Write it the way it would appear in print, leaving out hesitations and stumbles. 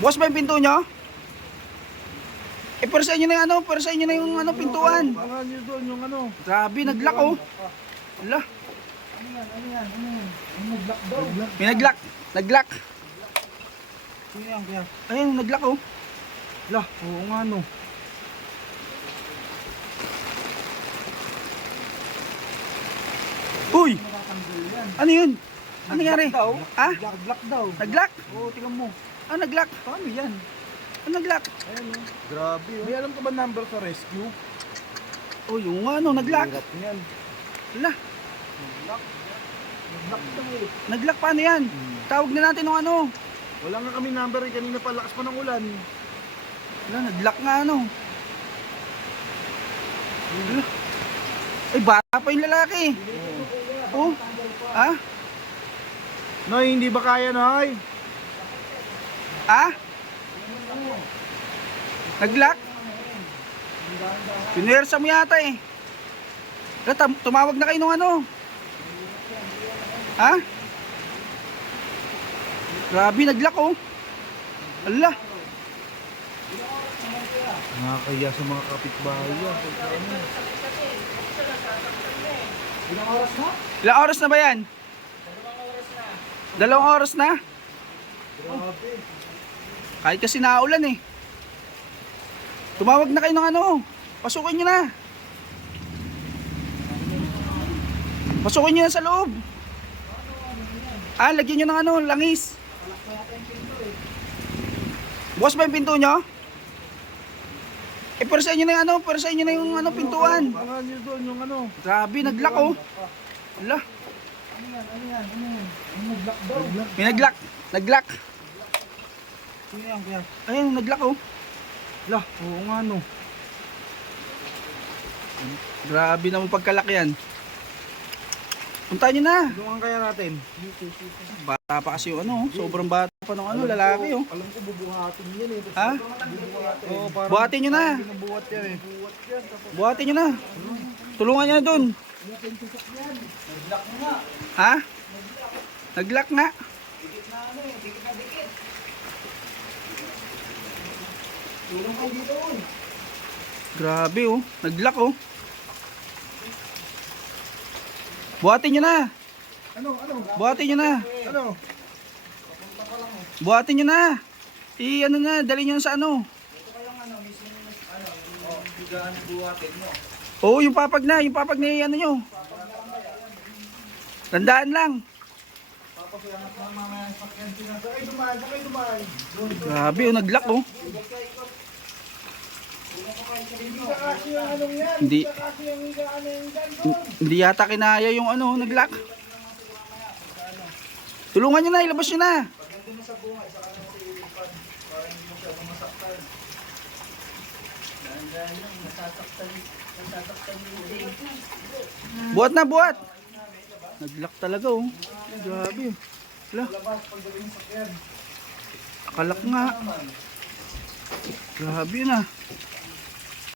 Bukas ba yung pinto nyo? Eh, pero sa inyo na yung ano, pero sa inyo na yung ano, pintuan. Baka nyo doon yung ano. Grabe, naglock oh. Ala, Ano yan? Ang nag-lock daw. may naglock. Naglock. Sino yan kaya? Ayun, naglock oh. Lah, oo nga no. Uy, Nakatanggal yan. ano yun? Ano nangyari? Daw? Ha? Nag-lock daw. Naglock? Oo, tingnan mo. Ah, naglock. Paano yan? Ah, naglock. Ayan o. Grabe oh. May alam ka ba number sa rescue? Oh, yung ano, naglock. Hirap niyan. Ala, Nag-lock. Nag-lock daw eh. naglock paano yan? Tawag na natin ng ano. Wala nga kami number eh. Kanina pa lakas pa ng ulan. Ala, naglock nga ano. Ala. Ay, bata pa yung lalaki. Oh, ah? Noy, hindi ba kaya Noy? Ah? Naglock? Pinuwersa mo yata eh. Ala, tumawag na kayo nung ano. Ha? Grabe, naglock oh. Ala. Nakakaya sa mga kapitbahay yan. Ilang oras na? Ilang oras na ba yan? 2 oras na. Grabe. Kahit kasi naulan eh. Tumawag na kayo ng ano. Pasukin nyo na. Pasukin nyo na sa loob. Ah, lagyan nyo ng ano, langis. Bukas ba yung pinto nyo? Eh, pero sa inyo na yung ano, pero sa inyo na yung ano, pintuan. Baka nyo doon yung ano. Grabe, naglock oh. Ala, Ano yan? Ang nag-lock daw. may naglock. Naglock. Sino yan kaya? Ayun, naglock oh. Lah, oo nga no. Grabe naman pagkalaki yan. Puntahan nyo na. Tulungan kaya natin. Bata pa kasi yung ano, sobrang bata pa ng ano, lalaki oh. Alam ko bubuhatin yan eh. Ha? Bubuhatin. Oo, parang Buhatin nyo na. binubuhat yan eh. Bubuhat yan. Tapos Buhatin nyo na. Tulungan nyo na dun. Ha? Naglock nga. tulong kayo dito. Grabe oh. Naglock oh. Buhatin nyo na. Ano? Buhatin nyo na. Ano? Buhatin nyo na. Ano na, dali nyo na sa ano. Oo, yung papag na ano nyo. Tandaan lang. Sakay dumaan. Grabe oh, naglock oh. Hindi ka kasi yung anong yan. Hindi, Kasi yung higaan na yung dyan. hindi yata kinaya yung ano, naglock. Tulungan nyo na, ilabas nyo na. Buhat na, buhat. Naglock talaga oh. Grabe. Ala. Nakalak nga. Grabe na.